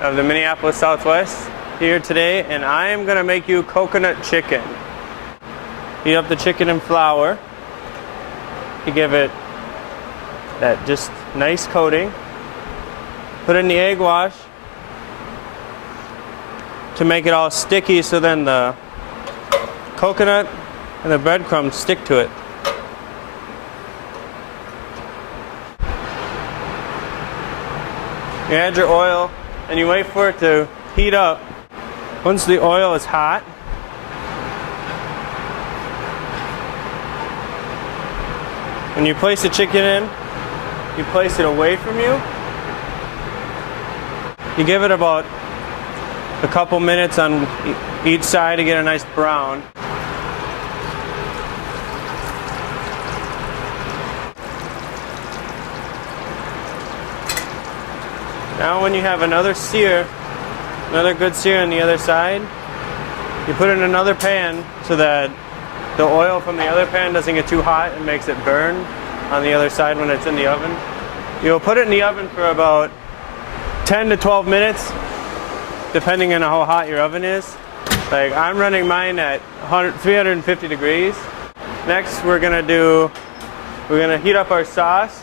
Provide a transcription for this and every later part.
of the Minneapolis Southwest here today, and I am going to make you coconut chicken. Heat up the chicken in flour to give it that just nice coating. Put in the egg wash to make it all sticky, so then the coconut and the breadcrumbs stick to it. You add your oil and you wait for it to heat up. Once the oil is hot, when you place the chicken in, you place it away from you. You give it about a couple minutes on each side to get a nice brown. Now when you have another good sear on the other side, you put it in another pan so that the oil from the other pan doesn't get too hot and makes it burn on the other side when it's in the oven. You'll put it in the oven for about 10 to 12 minutes, depending on how hot your oven is. Like, I'm running mine at 350 degrees. Next, we're gonna heat up our sauce.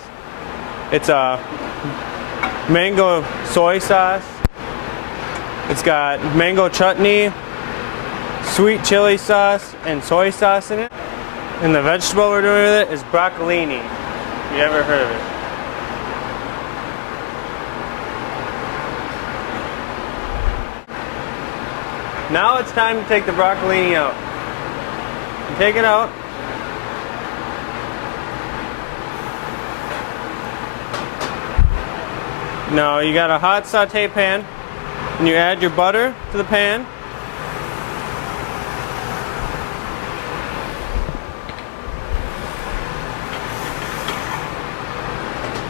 It's a mango soy sauce. It's got mango chutney, sweet chili sauce, and soy sauce in it. And the vegetable we're doing with it is broccolini. You ever heard of it? Now it's time to take the broccolini out. You take it out. Now you got a hot saute pan, and you add your butter to the pan.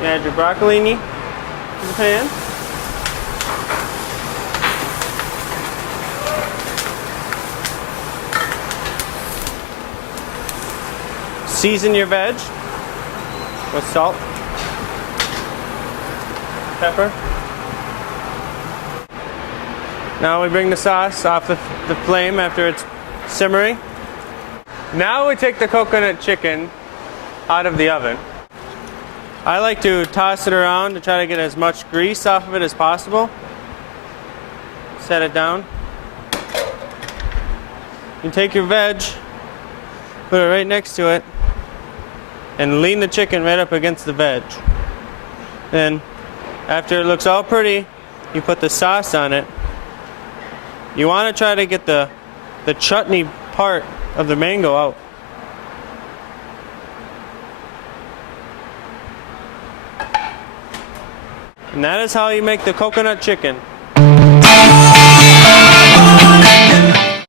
You add your broccolini to the pan. Season your veg with salt, pepper. Now we bring the sauce off the flame after it's simmering. Now we take the coconut chicken out of the oven. I like to toss it around to try to get as much grease off of it as possible. Set it down. You take your veg, put it right next to it, and lean the chicken right up against the veg. Then, after it looks all pretty, you put the sauce on it. You want to try to get the chutney part of the mango out. And that is how you make the coconut chicken.